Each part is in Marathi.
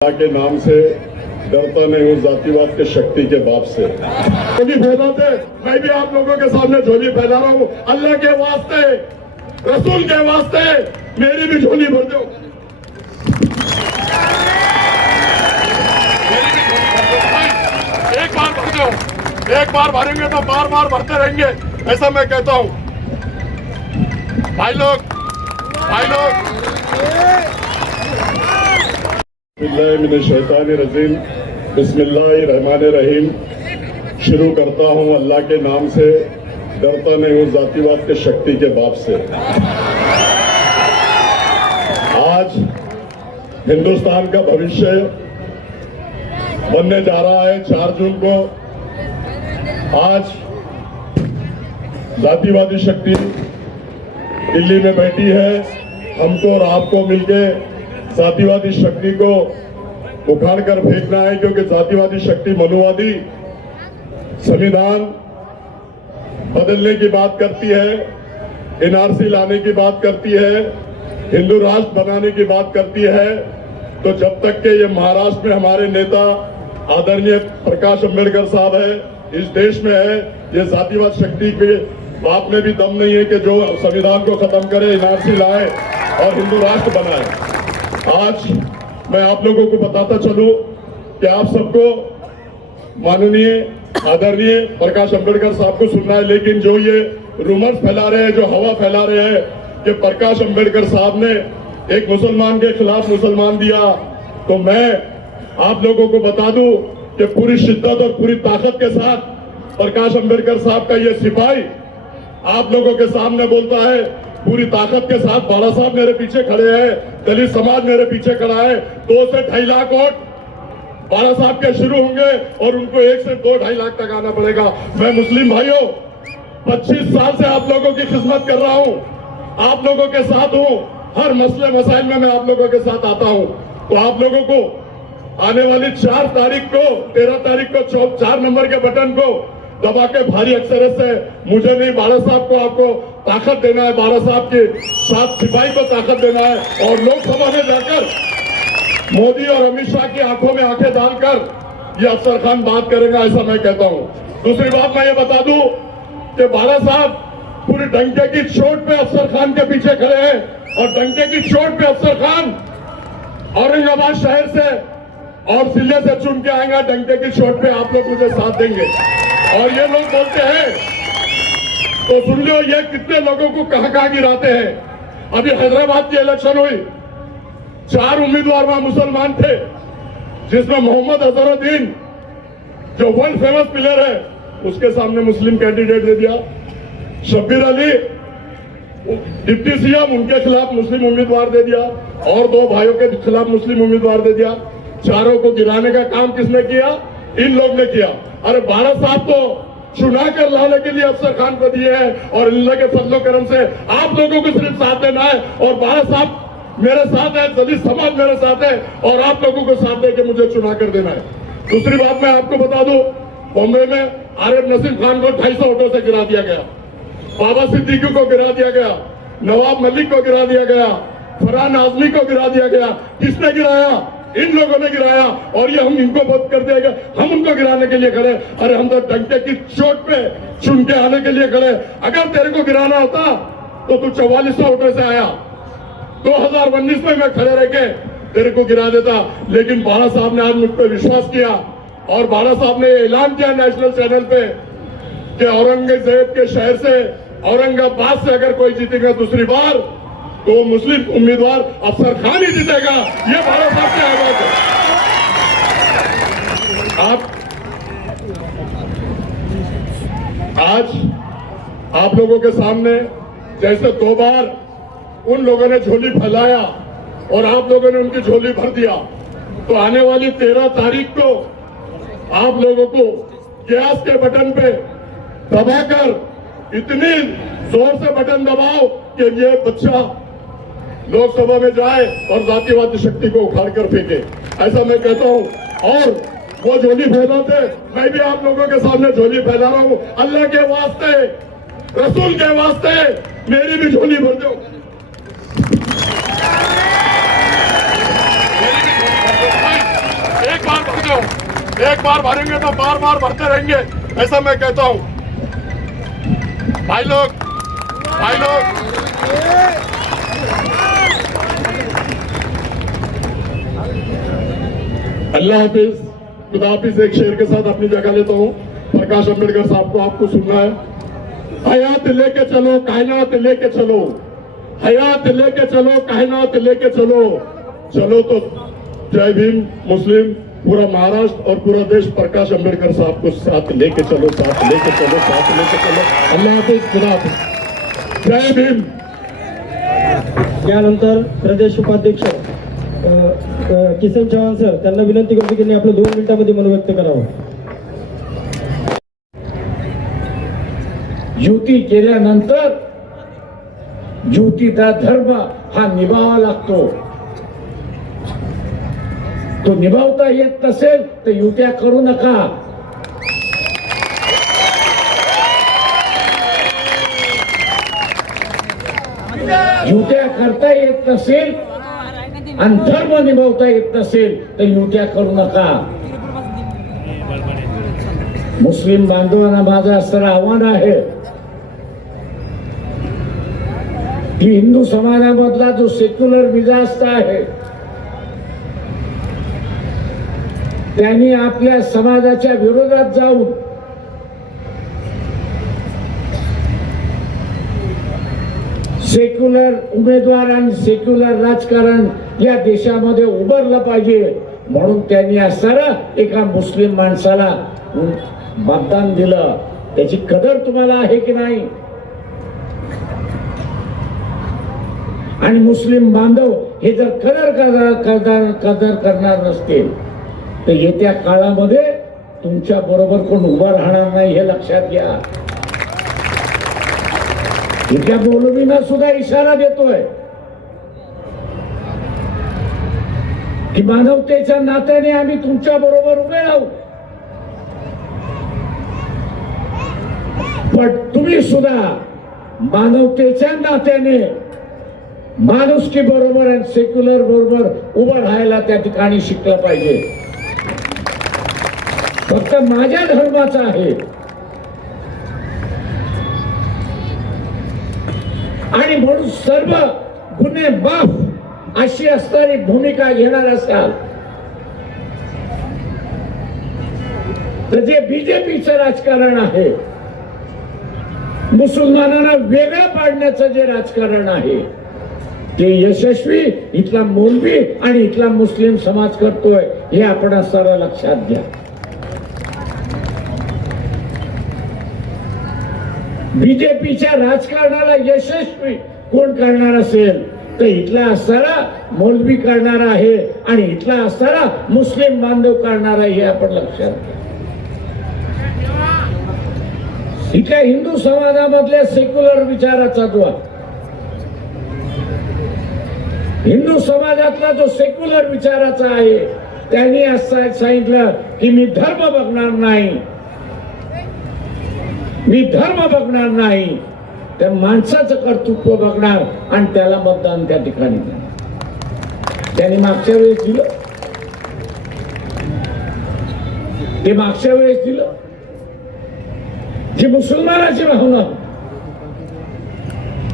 अल्लाह के नाम से डरता नहीं हूँ, जातिवाद के शक्ति के बाप से। झोली फैलाते, मैं भी आप लोगों के सामने झोली फैला रहा हूँ। अल्लाह के वास्ते, रसूल के वास्ते मेरी भी झोली भर दो। एक बार भर दो, एक बार भरेंगे तो बार बार भरते रहेंगे, ऐसा मैं कहता हूँ। भाई लोग बिस्मिल्लाहिर्रहमानिर्रहीम, बिस्मिल्लाहिर्रहमानिर्रहीम। शुरू करता हूँ अल्लाह के नाम से, डरता नहीं हूँ, जातिवाद के शक्ति के बाप से। आज हिंदुस्तान का भविष्य बनने जा रहा है 4 जून को। आज जातिवादी शक्ति दिल्ली में बैठी है। हमको और आपको मिलके जातिवादी शक्ति को उखाड़ कर फेंकना है, क्योंकि जातिवादी शक्ति मनुवादी संविधान बदलने की बात करती है, एनआरसी लाने की बात करती है, हिंदू राष्ट्र बनाने की बात करती है। तो जब तक के ये महाराष्ट्र में हमारे नेता आदरणीय प्रकाश अंबेडकर साहब है, इस देश में है, ये जातिवाद शक्ति के बाप में भी दम नहीं है कि जो संविधान को खत्म करे, एनआरसी लाए और हिंदू राष्ट्र बनाए। आज मैं आप लोगों को बताता चलूं कि आप सबको माननीय आदरणीय प्रकाश अंबेडकर साहब को सुनना है, लेकिन जो ये रूमर्स फैला रहे हैं, जो हवा फैला रहे हैं कि प्रकाश अंबेडकर साहब ने एक मुसलमान के खिलाफ मुसलमान दिया, तो मैं आप लोगों को बता दूं कि पूरी शिद्दत और पूरी ताकत के साथ प्रकाश अंबेडकर साहब का ये सिपाही आप लोगों के सामने बोलता है, पूरी ताकत के साथ। बाला साहब मेरे पीछे खड़े हैं, दलित समाज मेरे पीछे खड़ा है। 2 से 2.5 लाख वोट बाला साहब के शुरू होंगे और उनको 1 से 2.5 लाख तक आना पड़ेगा। मैं मुस्लिम भाइयों 25 साल से आप लोगों की खिदमत कर रहा हूं, आप लोगों के साथ हूं, हर मसले मसाइल में मैं आप लोगों के साथ आता हूं। तो आप लोगों को आने वाली 4 तारीख को, 13 तारीख को 4 नंबर के बटन को दबा के भारी अक्सरियत से, मुझे नहीं, बाला साहब को आपको ताकत देना है, बाला साहब के साथ सिपाही को ताकत देना है और लोकसभा में जाकर मोदी और अमित शाह की आंखों में आंखें डालकर ये अफसर खान बात करेगा, ऐसा मैं कहता हूं। दूसरी बात मैं ये बता दूं कि बाला साहब पूरी डंके की चोट पे अफसर खान के पीछे खड़े हैं और डंके की चोट पे अफसर खान औरंगाबाद शहर से और जिले से चुन के आएंगे। डंके की चोट पे आप लोग मुझे साथ देंगे। और ये लोग बोलते हैं तो सुन लो, ये कितने लोगों को कहां गिराते हैं। अभी हैदराबाद की इलेक्शन हुई, 4 उम्मीदवार वहां मुसलमान थे, जिसमें मोहम्मद अजहरुद्दीन जो वर्ल्ड फेमस प्लेयर है, उसके सामने मुस्लिम कैंडिडेट दे दिया। शब्बीर अली डिप्टी सीएम, उनके खिलाफ मुस्लिम उम्मीदवार दे दिया और 2 भाइयों के खिलाफ मुस्लिम उम्मीदवार दे दिया। चारों को गिराने का काम किसने किया? इन लोग ने किया। अरे बाला साहब तो चुना कर लाने के लिए अफसर खान को दिए हैं और अल्लाह के फजलो करम से आप लोगों को सिर्फ साथ देना है और बाला साहब मेरे साथ है, दलित समाज मेरे साथ है और आप लोगों को साथ दे के मुझे चुना कर देना है। दूसरी बात मैं आपको बता दूं, बॉम्बे में आरिफ नसीम खान को 250 वोटों से गिरा दिया गया, बाबा सिद्दीकी को गिरा दिया गया, नवाब मलिक को गिरा दिया गया, फरहान आजमी को गिरा दिया गया। किसने गिराया? इन लोगों ने गिराया और ये हम इनको बंद कर देगा, हम उनको गिराने के लिए खड़े। अरे हम तो डंके की चोट पे चुन के आने के लिए खड़े। अगर तेरे को गिराना होता तो तू 4400 वोटों से आया, 2019 में मैं खड़े रह के तेरे को गिरा देता। लेकिन बाला साहब ने आज मुझ पर विश्वास किया और बाला साहब ने ऐलान किया नेशनल चैनल पे कि औरंगजेब के शहर से, औरंगाबाद से अगर कोई जीतेगा दूसरी बार तो मुस्लिम उम्मीदवार अफसर खान ही जीतेगा। ये बाला साहब की आवाज है। आज आप लोगों के सामने जैसे 2 बार उन लोगों ने झोली फैलाया और आप लोगों ने उनकी झोली भर दिया, तो आने वाली 13 तारीख को आप लोगों को गैस के बटन पे दबाकर इतनी जोर से बटन दबाओ कि ये बच्चा लोकसभा में जाए और जातिवादी शक्ति को उखाड़ कर फेंके, ऐसा मैं कहता हूं। और वो झोली फैलाते, मैं भी आप लोगों के सामने झोली फैला रहा हूं। अल्लाह के वास्ते, रसूल के वास्ते मेरी भी झोली भर दो। एक बार भरेंगे तो बार बार भरते रहेंगे, ऐसा मैं कहता हूं। भाई लोग अल्लाह हाफिज, खुदा हाफिज। एक शेर के साथ अपनी जगह लेता हूँ। प्रकाश अंबेडकर साहब को आपको सुनना है। हयात लेके चलो, कायनात लेके चलो, हयात लेके चलो, कायनात लेके चलो। चलो तो जय भीम मुस्लिम, पूरा महाराष्ट्र और पूरा देश प्रकाश अंबेडकर साहब को साथ लेके चलो, साथ लेके चलो, साथ लेके चलो। अल्लाह हाफिज, खुदा हाफिज, जय भीम। यानंतर प्रदेश उपाध्यक्ष किसन चव्हाण सर, त्यांना विनंती करतो की आपलं 2 मिनिटांमध्ये मन व्यक्त करावं। युती केल्यानंतर युतीचा धर्म हा निभावावा लागतो। तो निभावता येत नसेल तर युत्या करू नका। युत्या करता येत नसेल आणि धर्म निभावता येत नसेल तर युत्या करू नका। मुस्लिम बांधवांना माझं असं आव्हान आहे की हिंदू समाजामधला जो सेक्युलर मिजाज आहे त्यांनी आपल्या समाजाच्या विरोधात जाऊन सेक्युलर उमेदवार आणि सेक्युलर राजकारण या देशामध्ये उभारलं पाहिजे, म्हणून त्यांनी असताना एका मुस्लिम माणसाला मतदान दिलं। त्याची कदर तुम्हाला आहे की नाही? आणि मुस्लिम बांधव हे जर कदर करणार नसतील तर येत्या काळामध्ये तुमच्या बरोबर कोण उभं राहणार नाही, हे लक्षात घ्या। इथल्या मौलवींना सुद्धा इशारा देतोय की मानवतेच्या नात्याने आम्ही तुमच्या बरोबर उभे राहू, पण तुम्ही सुद्धा मानवतेच्या नात्याने माणुसकी बरोबर आणि सेक्युलर बरोबर उभं राहायला त्या ठिकाणी शिकलं पाहिजे। फक्त माझ्या धर्माचा आहे आणि म्हणून सर्व गुन्हे माफ अशी असणारी भूमिका घेणार असाल तर जे बीजेपीचं राजकारण आहे, मुसलमानांना वेगळं पाडण्याचं जे राजकारण आहे ते यशस्वी इथला मौलवी आणि इथला मुस्लिम समाज करतोय, हे आपण सर्व लक्षात घ्या। बीजेपीच्या राजकारणाला यशस्वी कोण करणार असेल तर इथला असणारा मौलवी करणार आहे आणि इथला असणारा मुस्लिम बांधव करणार आहे, हे आपण लक्षात घ्या। इथल्या हिंदू समाजामधल्या सेक्युलर विचाराचा जो हिंदू समाजातला जो सेक्युलर विचाराचा आहे त्यांनी असं सांगितलं की मी धर्म बघणार नाही, मी धर्म बघणार नाही, त्या माणसाचं कर्तृत्व बघणार आणि त्याला मतदान त्या ठिकाणी देणार। त्यांनी मागच्या वेळेस दिलं, ते मागच्या वेळेस दिलं। जी मुसलमानाची भावना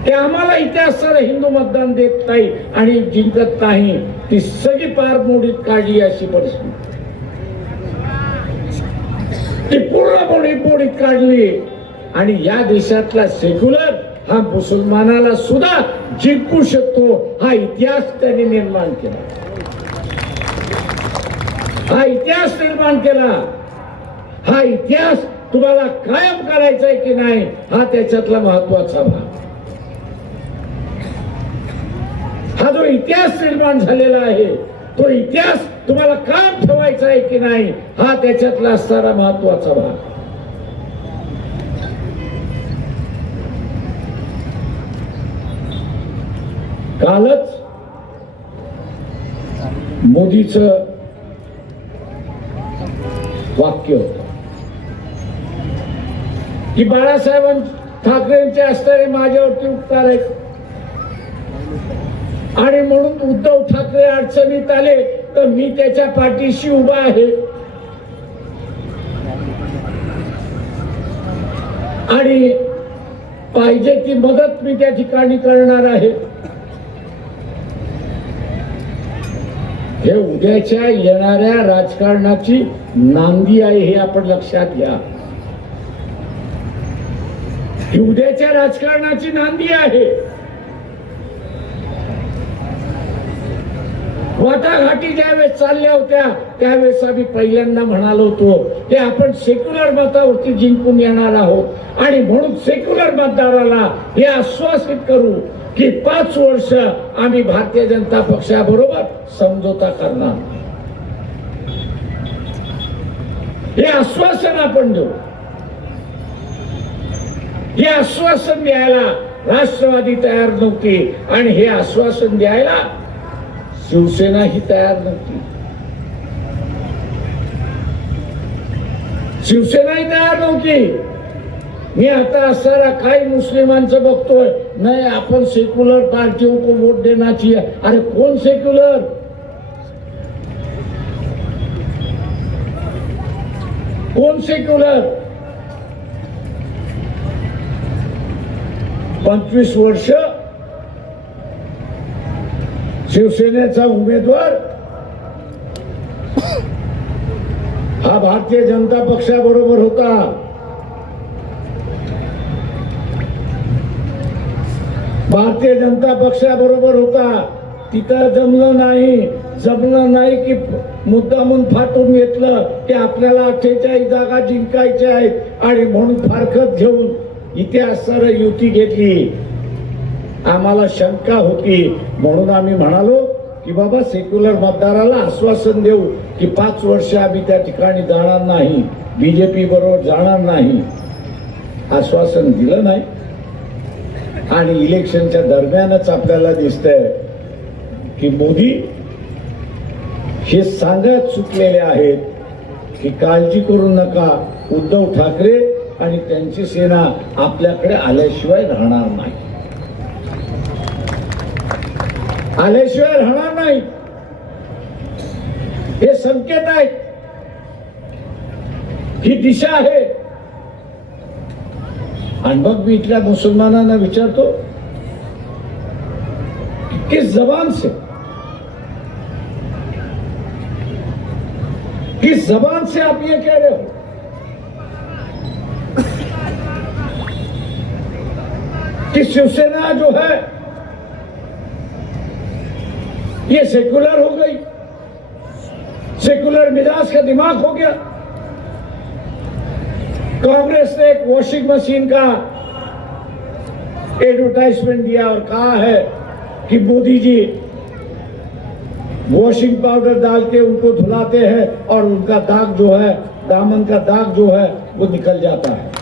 ते आम्हाला इथे असताना हिंदू मतदान देत नाही आणि जिंकत नाही, ती सगळी पार मोडीत काढली अशी परिस्थिती, ती पूर्ण मोडीत काढली आणि या देशातला सेक्युलर हा मुसलमानाला सुद्धा जिंकू शकतो, हा इतिहास त्यांनी निर्माण केला, हा इतिहास निर्माण केला। हा इतिहास तुम्हाला कायम करायचा आहे की नाही, हा त्याच्यातला महत्वाचा भाग। हा जो इतिहास निर्माण झालेला आहे तो इतिहास तुम्हाला कायम ठेवायचा आहे की नाही, हा त्याच्यातला असणारा महत्वाचा भाग। कालच मोदीचं वाक्य होतं की बाळासाहेब ठाकरेंचे असणारे माझ्यावरती उपकार आहेत आणि म्हणून उद्धव ठाकरे अडचणीत आले तर मी त्याच्या पाठीशी उभा आहे। आणि पाहिजे ती मदत मी त्या ठिकाणी करणार आहे. हे उद्याच्या येणाऱ्या राजकारणाची नांदी आहे, हे आपण लक्षात घ्या. ही उद्याच्या राजकारणाची नांदी आहे. वाटाघाटी ज्यावेळेस चालल्या होत्या त्यावेळेस आम्ही पहिल्यांदा म्हणालो होतो की आपण सेक्युलर मतावरती जिंकून येणार आहोत आणि म्हणून सेक्युलर मतदाराला हे आश्वासित करू की 5 वर्ष आम्ही भारतीय जनता पक्षाबरोबर समझोता करणार. हे आश्वासन आपण देऊ. हे आश्वासन द्यायला राष्ट्रवादी तयार नव्हती आणि हे आश्वासन द्यायला शिवसेना ही तयार नव्हती. शिवसेना ही तयार नव्हती. मी आता असणारा काही मुस्लिमांचं बघतोय, नाही आपण सेक्युलर पार्टियों को वोट देना चाहिए. अरे कौन सेक्युलर? कौन सेक्युलर? 25 वर्ष शिवसेनेचा उमेदवार हा भारतीय जनता पक्षाबरोबर होता. भारतीय जनता पक्षाबरोबर होता. तिथं जमलं नाही की मुद्दामून फाटून घेतलं की आपल्याला 48 जागा जिंकायच्या आहेत आणि म्हणून फारकत घेऊन इथे असणारी युती घेतली. आम्हाला शंका होती म्हणून आम्ही म्हणालो की बाबा सेक्युलर मतदाराला आश्वासन देऊ की 5 वर्ष आम्ही त्या ठिकाणी जाणार नाही, बीजेपी बरोबर जाणार नाही. आश्वासन दिलं नाही आणि इलेक्शनच्या दरम्यानच आपल्याला दिसतंय की मोदी हे सांगत चुकलेले आहेत की काळजी करू नका, उद्धव ठाकरे आणि त्यांची सेना आपल्याकडे आल्याशिवाय राहणार नाही. आल्याशिवाय राहणार नाही हे संकेत आहेत. ही दिशा आहे. आणि मग मी इथल्या मुसलमानांना विचारतो किस जबान से आप ये कह रहे हो? कि शिवसेना जो है ये सेक्युलर हो गई, सेक्युलर मिजाज का दिमाग हो गया. कांग्रेस ने एक वॉशिंग मशीन का एडवर्टाइजमेंट दिया और कहा है कि मोदी जी वॉशिंग पाउडर डाल के उनको धुलाते हैं और उनका दाग जो है, दामन का दाग जो है वो निकल जाता है.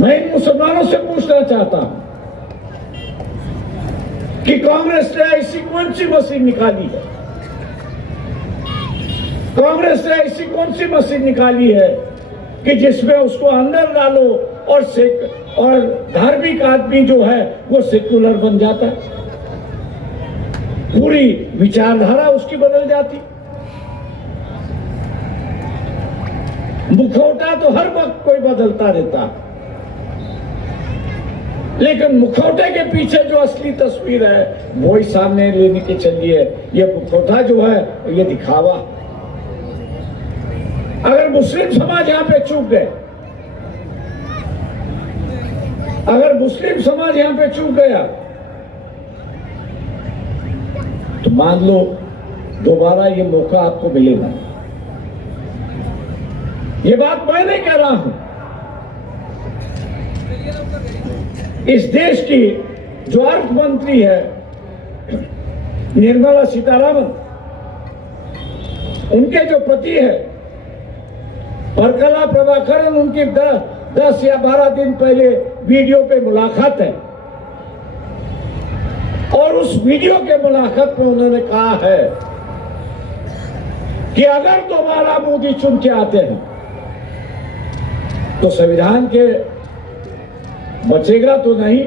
मैं इन मुसलमानों से पूछना चाहता हूं कि कांग्रेस ने ऐसी कौन सी मशीन निकाली है? कांग्रेस ने ऐसी कौन सी मशीन निकाली है कि जिसमें उसको अंदर डालो और धार्मिक आदमी जो है वो सेक्युलर बन जाता है, पूरी विचारधारा उसकी बदल जाती. मुखौटा तो हर वक्त कोई बदलता रहता, लेकिन मुखौटे के पीछे जो असली तस्वीर है वो ही सामने लेने के चलिए. ये मुखौटा जो है ये दिखावा. अगर मुस्लिम समाज यहाँ पे चूक गए, अगर मुस्लिम समाज यहाँ पे चूक गया तो मान लो दोबारा ये मौका आपको मिलेगा. ये बात मैं नहीं कह रहा हूं. इस देश की जो अर्थ मंत्री है निर्मला सीतारामन, उनके जो पति है परकला प्रभाकरन, उनकी 10 या 12 दिन पहले वीडियो पे मुलाकात है और उस वीडियो के मुलाकात में उन्होंने कहा है कि अगर दोबारा मोदी चुन के आते हैं तो संविधान के बचेगा तो नहीं,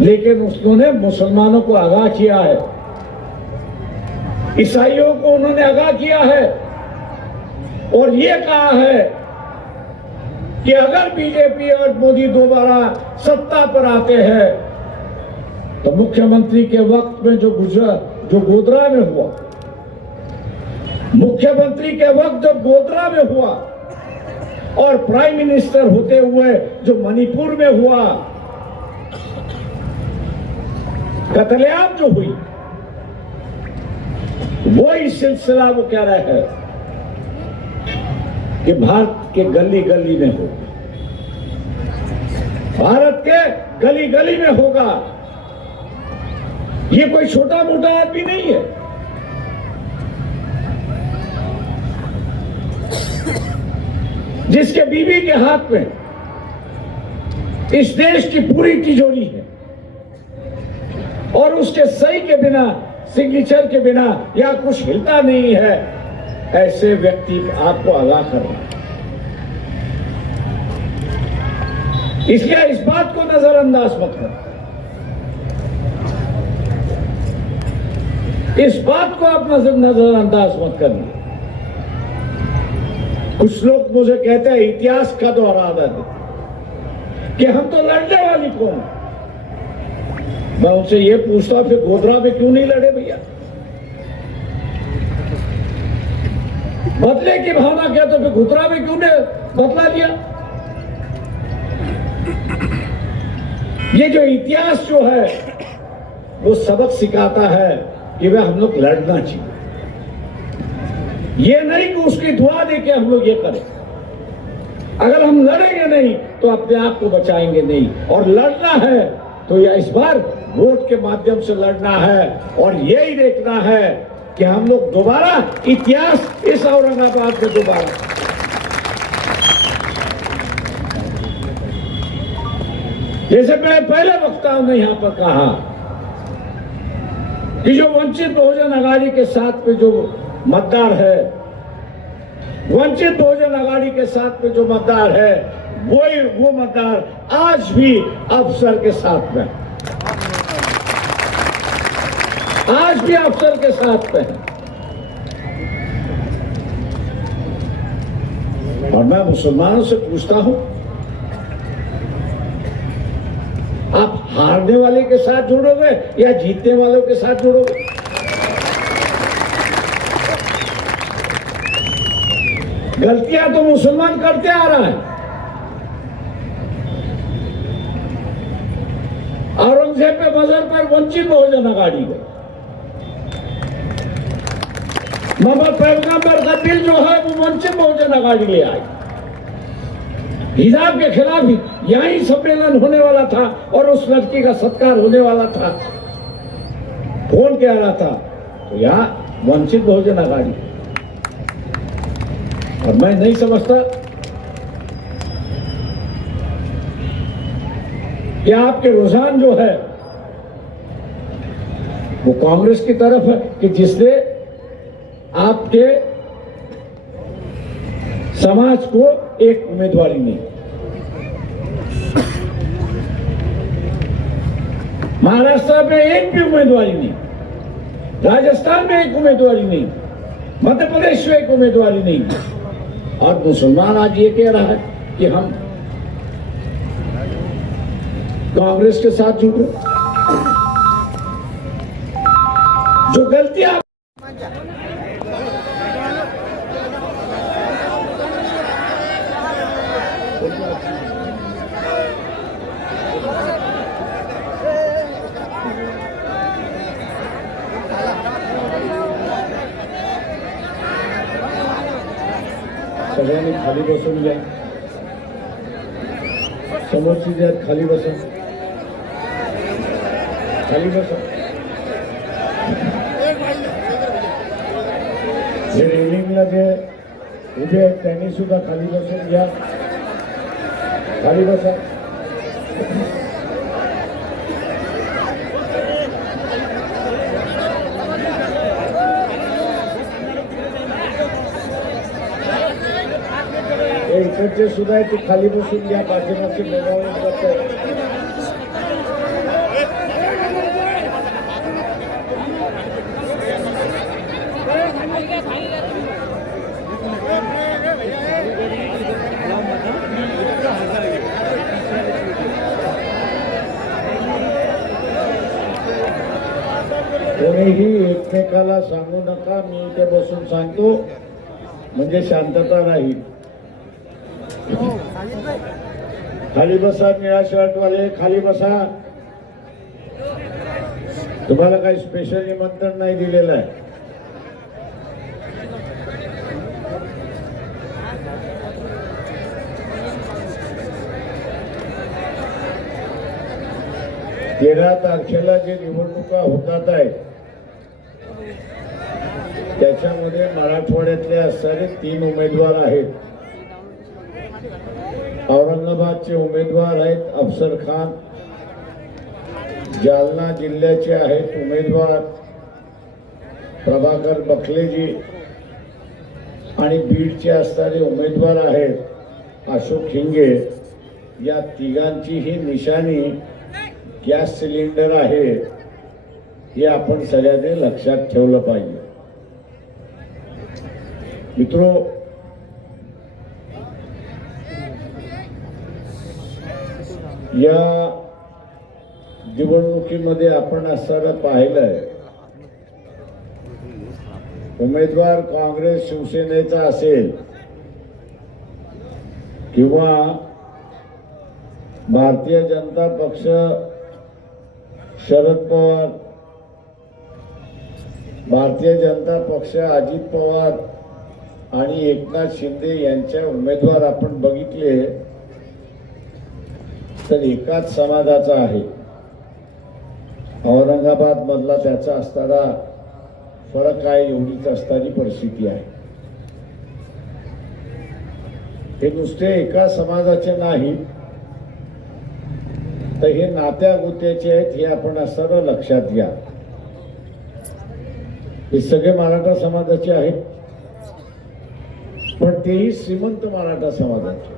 लेकिन उन्होंने मुसलमानों को आगाह किया है, ईसाइयों को उन्होंने आगाह किया है, और ये कहा है कि अगर बीजेपी और मोदी दोबारा सत्ता पर आते हैं तो मुख्यमंत्री के वक्त में जो गोधरा में हुआ, मुख्यमंत्री के वक्त जब गोधरा में हुआ और प्राइम मिनिस्टर होते हुए जो मणिपुर में हुआ कत्लेआम जो हुई, वही सिलसिला वो कह रहे हैं कि भारत के गली गली में होगा, भारत के गली गली में होगा। ये कोई छोटा मोटा आदमी नहीं है। जिसके बीवी के हाथ में इस देश की पूरी तिजोरी है और उसके सही के बिना, सिग्नेचर के बिना या कुछ हिलता नहीं है, ऐसे व्यक्ति आपको आगाह करना। इसलिए इस बात को नजरअंदाज मत करो, इस बात को आप नजरअंदाज मत करना। कुछ लोग मुझे कहते हैं इतिहास का दोहरा दे कि हम तो लड़ने वाली कौन। मैं उनसे ये पूछता हूं, फिर गोधरा में क्यों नहीं लड़े भैया? बदले की भावना क्या, तो फिर गोधरा में क्यों नहीं बदला लिया? ये जो इतिहास जो है वो सबक सिखाता है कि वह हम लोग लड़ना चाहिए। ये नहीं कि उसकी दुआ दे के हम लोग ये करें। अगर हम लड़ेंगे नहीं तो अपने आप को बचाएंगे नहीं, और लड़ना है तो यह इस बार वोट के माध्यम से लड़ना है और यही देखना है कि हम लोग दोबारा इतिहास इस औरंगाबाद में दोबारा। जैसे मैं पहले वक्ताओं ने यहां पर कहा कि जो वंचित बहुजन अघाड़ी के साथ में जो मतदार है, वंचित बहुजन अघाड़ी के साथ में जो मतदार है, वो मतदार आज भी अफसर के साथ में, आज भी अफसर के साथ में है। और मैं मुसलमानों से पूछता हूं, आप हारने वाले के साथ जुड़ोगे या जीतने वालों के साथ जुड़ोगे? गलतियां तो मुसलमान करते आ रहा है। औरंगजेब पे मजहब पर वंचित बहुजन अघाड़ी गए। मोहम्मद पैगंबर का दिल जो है वो वंचित बहुजन अघाड़ी ले आई। हिजाब के खिलाफ यहीं सम्मेलन होने वाला था और उस लड़की का सत्कार होने वाला था। कौन कह रहा था? तो यहाँ वंचित बहुजन अघाड़ी। और मैं नहीं समझता कि आपके रुझान जो है वो कांग्रेस की तरफ है कि जिसने आपके समाज को एक उम्मीदवारी नहीं, महाराष्ट्र में एक भी उम्मीदवारी नहीं, राजस्थान में एक उम्मीदवारी नहीं, मध्य प्रदेश में एक उम्मीदवारी नहीं, और मुसलमान आज ये कह रहा है कि हम कांग्रेस के साथ जुड़े। जो गलतियां सगळ्यांनी खाली बसून घ्या, समोरची जात खाली बसा, खाली बसा। जे रेलिंगला जे उभे आहेत त्यांनी सुद्धा खाली बसून घ्या, खाली बसा। इकडचे सुद्धा आहे ते खाली बसून घ्या, पाठीमागचे बोलावून करतात। कोणीही एकमेकाला सांगू नका, मी इथे बसून सांगतो म्हणजे शांतता राहील. खाली बसा, निळा शर्टवाले खाली बसा. तुम्हाला काही स्पेशल निमंत्रण नाही दिलेलं आहे. तेरा तारखेला जे निवडणुका होतात आहेत त्याच्यामध्ये मराठवाड्यातले असणारे 3 उमेदवार आहेत. औरंगाबादचे उमेदवार आहेत अफसर खान, जालना जिल्ह्याचे आहेत उमेदवार प्रभाकर बखलेजी आणि बीडचे असणारे उमेदवार आहेत अशोक हिंगे. या तिघांची ही निशाणी गॅस सिलेंडर आहे, हे आपण सगळ्यांनी लक्षात ठेवलं पाहिजे. मित्रो, या निवडणुकीमध्ये आपण असं पाहिलंय, उमेदवार काँग्रेस शिवसेनेचा असेल किंवा भारतीय जनता पक्ष शरद पवार, भारतीय जनता पक्ष अजित पवार आणि एकनाथ शिंदे यांच्या उमेदवार आपण बघितले तर एकाच समाजाचा आहे. औरंगाबाद मधला त्याचा असणारा फरक आहे, एवढीच असणारी परिस्थिती आहे. हे नुसते एका समाजाचे नाही तर हे नात्या गोत्याचे आहेत, हे आपण असताना लक्षात घ्या. हे सगळे मराठा समाजाचे आहेत, पण तेही श्रीमंत मराठा समाजाचे.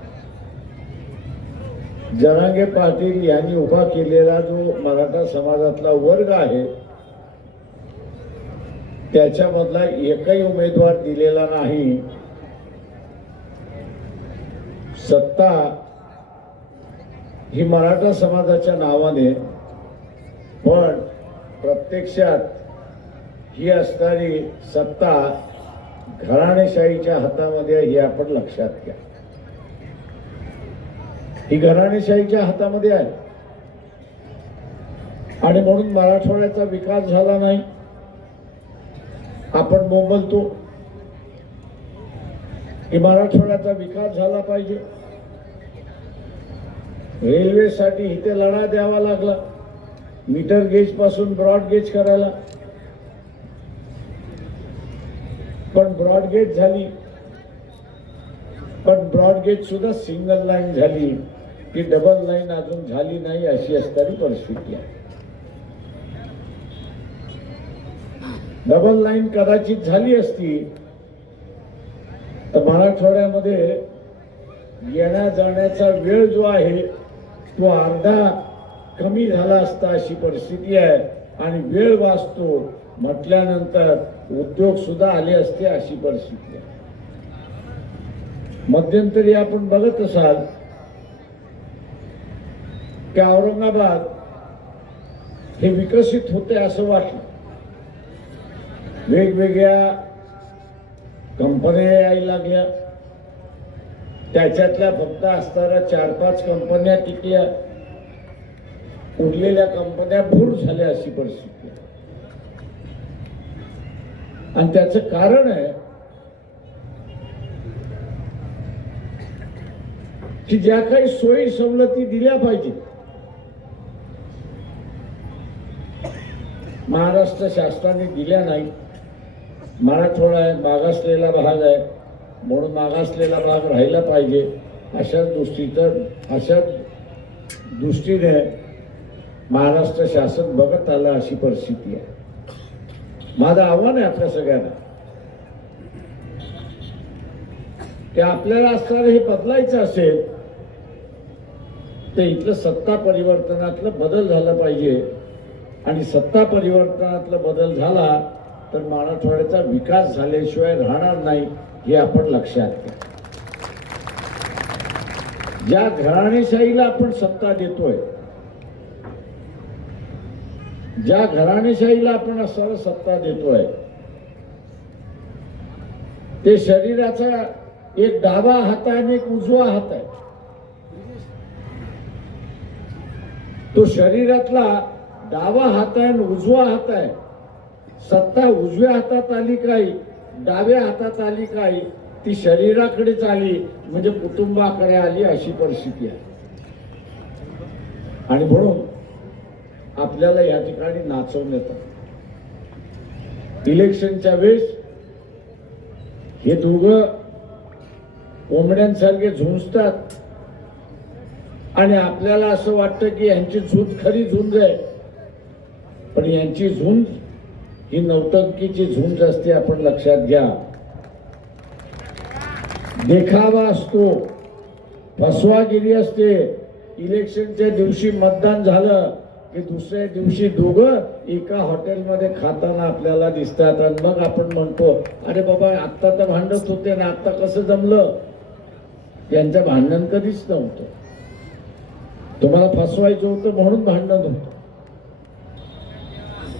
जरांगे पाटील यांनी उभा केलेला जो मराठा समाजातला वर्ग आहे त्याच्यामधला एकही उमेदवार दिलेला नाही. सत्ता ही मराठा समाजाच्या नावाने, पण प्रत्यक्षात ही असणारी सत्ता घराणेशाहीच्या हातामध्ये, हे आपण लक्षात घ्या. ही घराणेशाहीच्या हातामध्ये आहे आणि म्हणून मराठवाड्याचा विकास झाला नाही आपण बोंबलतो की मराठवाड्याचा विकास झाला पाहिजे. रेल्वेसाठी इथे लढा द्यावा लागला, मीटर गेज पासून ब्रॉड गेज करायला, पण ब्रॉड गेज झाली, पण ब्रॉड गेज सुद्धा सिंगल लाईन झाली, ती डबल लाईन अजून झाली नाही, अशी असणारी परिस्थिती आहे. डबल लाईन कदाचित झाली असती तर मराठवाड्यामध्ये येण्या जाण्याचा वेळ जो आहे तो अर्धा कमी झाला असता, अशी परिस्थिती आहे. आणि वेळ वाचतो म्हटल्यानंतर उद्योग सुद्धा आले असते, अशी परिस्थिती आहे. मध्यंतरी आपण बघत असाल की औरंगाबाद हे विकसित होते असं वाटलं. वेगवेगळ्या कंपन्या यायला लागल्या, त्याच्यातल्या फक्त असणाऱ्या 4-5 कंपन्या टिकल्या, उरलेल्या कंपन्या भूर झाल्या, अशी परिस्थिती आहे. आणि त्याचं कारण आहे की ज्या काही सोयी सवलती दिल्या पाहिजे महाराष्ट्र शासनाने दिल्या नाही. मराठवाडा आहे, मागासलेला भाग आहे, म्हणून मागासलेला भाग राहिला पाहिजे अशा दृष्टीने महाराष्ट्र शासन बघत आलं, अशी परिस्थिती आहे. माझं आव्हान आहे आपल्या सगळ्यांना की आपल्याला असणारं हे बदलायचं असेल तर इथलं सत्ता परिवर्तनातलं बदल झाला पाहिजे. आणि सत्ता परिवर्तनातला बदल झाला तर मराठवाड्याचा विकास झाल्याशिवाय राहणार नाही, हे आपण लक्षात घ्या. ज्या घराणेशाहीला आपण सत्ता देतोय ज्या घराणेशाहीला आपण असणारा सत्ता देतोय ते शरीराचा एक डावा हात आहे आणि एक उजवा हात आहे. तो शरीरातला डावा हात आहे आणि उजवा हात आहे. सत्ता उजव्या हातात आली काही, डाव्या हातात आली काही, ती शरीराकडेच आली म्हणजे कुटुंबाकडे आली अशी परिस्थिती आहे. आणि म्हणून आपल्याला या ठिकाणी नाचवण्यात येतं. इलेक्शनच्या वेळेस हे दोघं कोंबड्यांसारखे झुंजतात आणि आपल्याला असं वाटतं की यांची झुंज खरी झुंज आहे, पण यांची झुंज ही नौटंकीची झुंज असते. आपण लक्षात घ्या. देखावा असतो, फसवागिरी असते. इलेक्शनच्या दिवशी मतदान झालं की दुसऱ्या दिवशी दोघं एका हॉटेलमध्ये खाताना आपल्याला दिसतात आणि मग आपण म्हणतो अरे बाबा आत्ता तर भांडत होते ना, आत्ता कसं जमलं. त्यांचं भांडण कधीच नव्हतं. तुम्हाला फसवायचं होतं म्हणून भांडण होतं.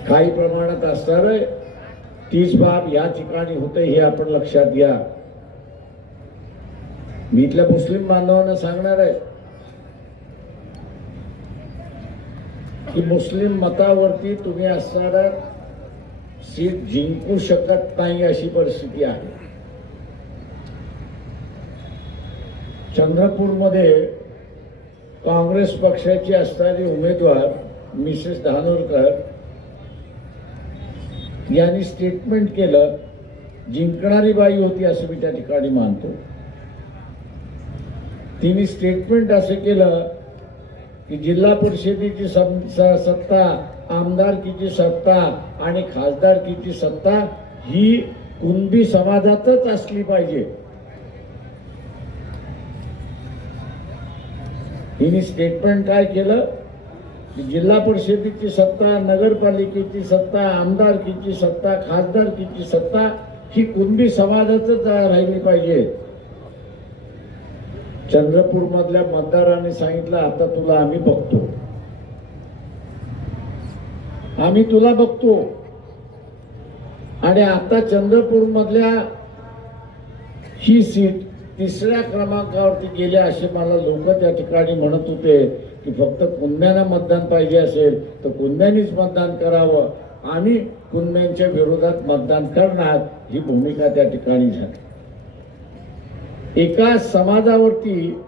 काही प्रमाणात असणार तीच बाब या ठिकाणी होते हे आपण लक्षात घ्या. मी इथल्या मुस्लिम बांधवांना सांगणार आहे की मुस्लिम मतावरती तुम्ही असणारा सीट जिंकू शकत नाही अशी परिस्थिती आहे. चंद्रपूरमध्ये काँग्रेस पक्षाची असणारी उमेदवार मिसेस धानोरकर यांनी स्टेटमेंट केलं. जिंकणारी बाई होती असं मी त्या ठिकाणी मानतो. तिने स्टेटमेंट असं केलं की जिल्हा परिषदेची सत्ता, आमदारकीची सत्ता आणि खासदारकीची सत्ता ही कुणबी समाजातच असली पाहिजे. हिने स्टेटमेंट काय केलं की जिल्हा परिषदेची सत्ता, नगरपालिकेची सत्ता, आमदारकीची सत्ता, खासदारकीची सत्ता ही कुणबी समाजातच राहिली पाहिजे. चंद्रपूर मधल्या मतदारांनी सांगितलं आता तुला आम्ही बघतो, आम्ही तुला बघतो. आणि आता चंद्रपूर मधल्या ही सीट तिसऱ्या क्रमांकावरती गेल्या असे मला लोक त्या ठिकाणी म्हणत होते की फक्त कुणब्यांना मतदान पाहिजे असेल तर कुणब्यांनीच मतदान करावं, आम्ही कुणब्यांच्या विरोधात मतदान करणार, ही भूमिका त्या ठिकाणी झाली. एका समाजावरती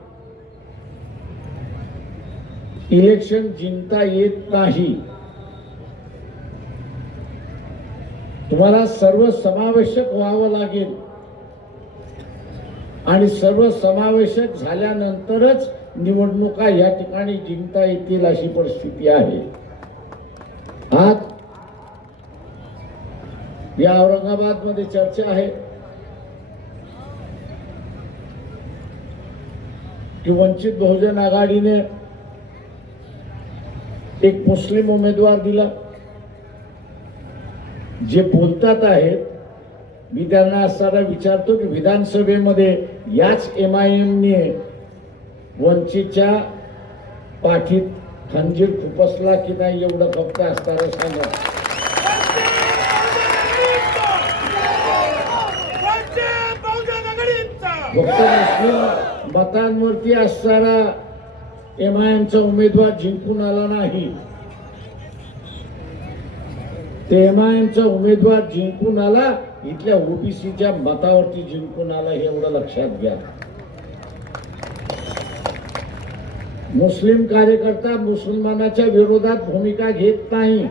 इलेक्शन जिंकता येत नाही. तुम्हाला सर्व समावेशक व्हावं लागेल आणि सर्व समावेशक झाल्यानंतरच निवडणुका या ठिकाणी जिंकता येतील अशी परिस्थिती आहे. आज या औरंगाबाद मध्ये चर्चा आहे की वंचित बहुजन आघाडीने एक मुस्लिम उमेदवार दिला. जे बोलतात आहेत मी त्यांना असताना विचारतो की विधानसभेमध्ये याच MIMने वंचितच्या पाठीत खंजीर खुपसला की नाही एवढं फक्त असताना सांगा. फक्त मुस्लिम मतांवरती असणारा MIMचा उमेदवार जिंकून आला नाही, ते MIMचा उमेदवार जिंकून आला इथल्या OBCच्या मतावरती जिंकून आला, हे एवढं लक्षात घ्या. मुस्लिम कार्यकर्ता मुसलमानाच्या विरोधात भूमिका घेत नाही.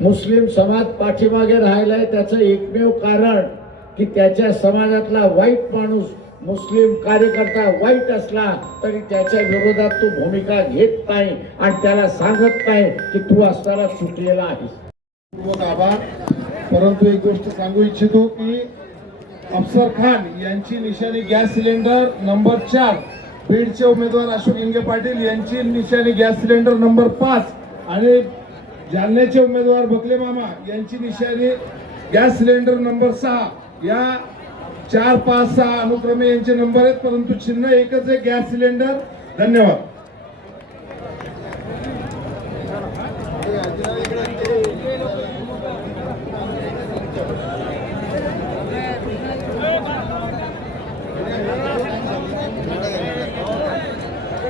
मुस्लिम समाज पाठीमागे राहिलाय त्याचं एकमेव कारण की त्याच्या समाजातला वाईट माणूस मुस्लिम कार्यकर्ता वाईट असला तरी त्याच्या विरोधात तो भूमिका घेत नाही आणि त्याला सांगत नाही की तू असताना सुटलेला आहेस. आभार. परंतु एक गोष्ट सांगू इच्छितो की अफसर खान यांची निशाणी गॅस सिलेंडर नंबर 4, बीडचे उमेदवार अशोक इंगे पाटील यांची निशाणी गॅस सिलेंडर नंबर 5 आणि जालन्याचे उमेदवार बकले मामा यांची निशाणी गॅस सिलेंडर नंबर 6. या 4, 5, 6 अनुक्रमे यांचे नंबर आहेत, परंतु चिन्ह एकच आहे, गॅस सिलेंडर. धन्यवाद.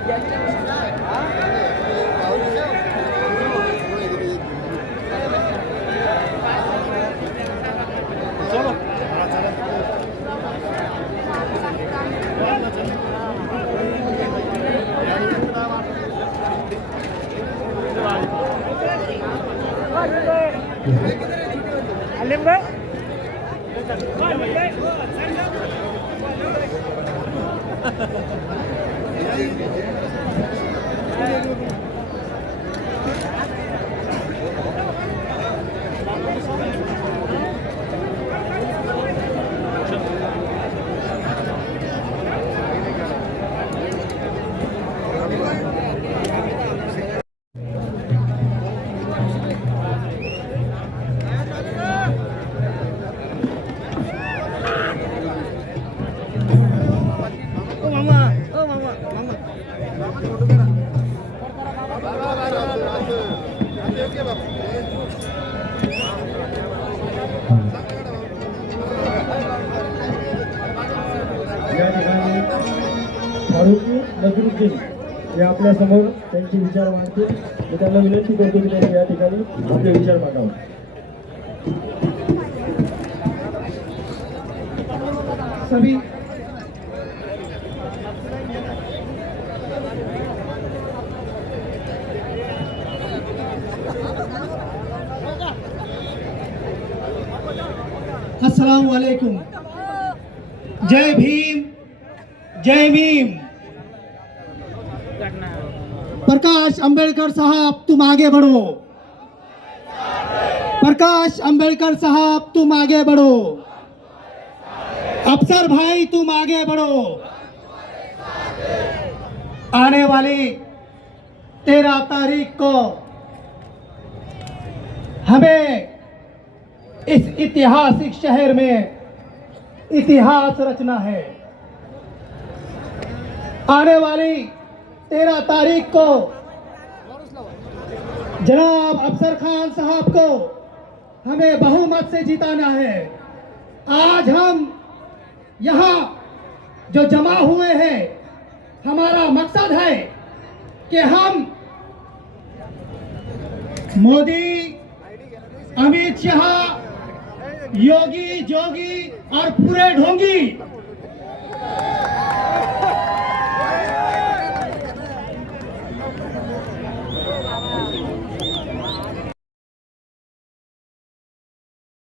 या ठिकाणी फारुकी नजरुद्दीन हे आपल्या समोर त्यांचे विचार मांडतील. मी त्यांना विनंती करतो की त्यांनी या ठिकाणी आपले विचार मांडावे. सभी अस्सलाम वालेकुम, जय भीम, जय भीम। प्रकाश अंबेडकर साहब तुम आगे बढ़ो, प्रकाश अंबेडकर साहब तुम आगे बढ़ो, अफसर भाई तुम आगे बढ़ो। आने वाली 13 तारीख को हमें इस ऐतिहासिक शहर में इतिहास रचना है। आने वाली 13 तारीख को जनाब अफसर खान साहब को हमें बहुमत से जिताना है। आज हम यहाँ जो जमा हुए हैं, हमारा मकसद है कि हम मोदी, अमित शाह, योगी जोगी और पूरे ढोंगी